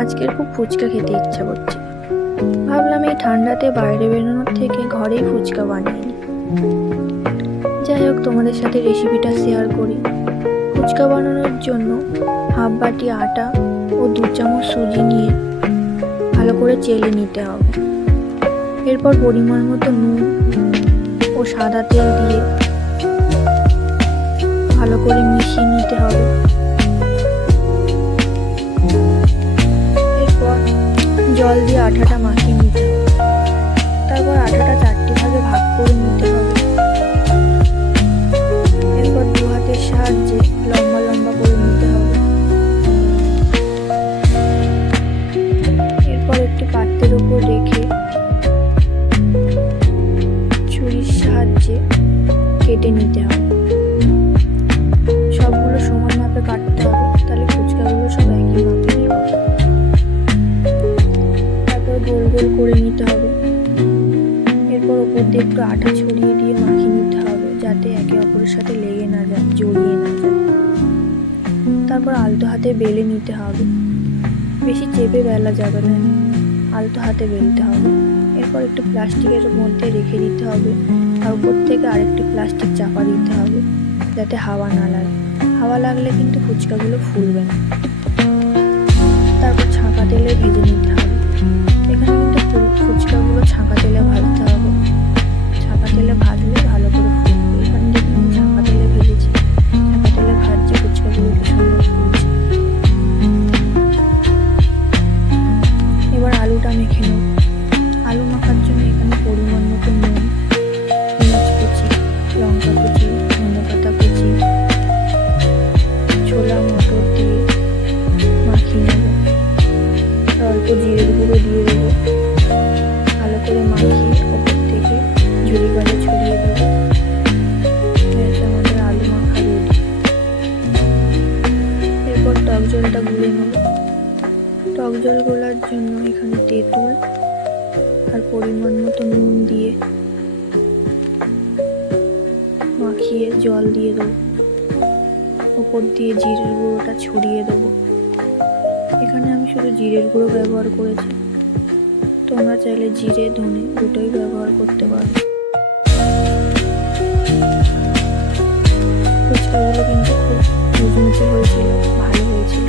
আজকের খুব ফুচকা খেতে ইচ্ছা করছে। ভাবলাম এই ঠান্ডাতে বাইরে বেরোনোর থেকে ঘরেই ফুচকা বানিয়ে নিই। যাই হোক, তোমাদের সাথে রেসিপিটা শেয়ার করি। ফুচকা বানানোর জন্য হাফ বাটি আটা ও 2 চামচ সুজি নিয়ে ভালো করে চেলে নিতে হবে। এরপর পরিমাণ মতো নুন ও সাদা তেল দিয়ে ভালো করে মিশিয়ে নিতে হবে। এরপর জল দিয়ে আটাটা মাখিয়ে নিতে হবে। তারপর আটাটা 4টে ভাগে ভাগ করে নিতে হবে। এরপর 2 হাতের সাহায্যে লম্বা লম্বা করে নিতে হবে। এরপর একটি পাত্রের উপর রেখে ছুরির সাহায্যে কেটে নিতে হবে। সবগুলো সমান মাপে কাটতে হবে, তাহলে ফুচকাগুলো সব একই মাপেরই হবে। তারপর গোল গোল করে নিতে হবে। এরপর ওপর দিয়ে একটু আটা ছড়িয়ে দিয়ে মাখিয়ে নিতে হবে, যাতে একে অপরের সাথে লেগে না যায়, জড়িয়ে না যায়। তারপর আলতো হাতে বেলে নিতে হবে। বেশি চেপে বেলা যাবে না, আলতো হাতে বেলতে হবে। এরপর একটু প্লাস্টিকের মধ্যে রেখে দিতে হবে, আর উপর থেকে আরেকটি প্লাস্টিক চাপা দিতে হবে, যাতে হাওয়া না লাগে। হাওয়া লাগলে কিন্তু ফুচকাগুলো ফুলবে না। তারপর ছাঁকা তেলে ভেজে নিতে হবে। এখানে কিন্তু ফুচকাগুলো ছাঁকা তেলে ভাজতে হবে। ছাঁকা তেলে ভাজলে ভালো করে ফুলবে। এখানে দেখুন আমি ছাঁকা তেলে ভেজেছি। ছাঁকা তেলে ভাজছে ফুচকাগুলো কি সুন্দর ফুলছে। এবার আলুটা মেখে নেব। আলু মাখার জন্য এখানে পরিমাণ মতো নুন, পেঁয়াজ কুচি, লঙ্কা কুচি, ধনেপাতা কুচি, ছোলা মটর দিয়ে মাখিয়ে নেব। অল্প জিরের গুঁড়ো দিয়ে দেবো। ভালো করে মাখিয়ে ওপর থেকে ঝুড়ি গালে ছড়িয়ে দেবো। আমাদের আলু মাখা রেডি। এরপর টক জলটা গুলে নেব। টক জল গোলার জন্য এখানে তেঁতুল আর পরিমাণ মতো নুন দিয়ে মাখিয়ে জল দিয়ে দেবো। ওপর দিয়ে জিরের গুঁড়োটা ছড়িয়ে দেবো। এখানে আমি শুধু জিরের গুঁড়ো ব্যবহার করেছি, তোমরা চাইলে জিরে ধনে দুটোই ব্যবহার করতে পারো। ফুচকাগুলো কিন্তু খুব মুচমুচে হয়েছিল, ভালো হয়েছিল।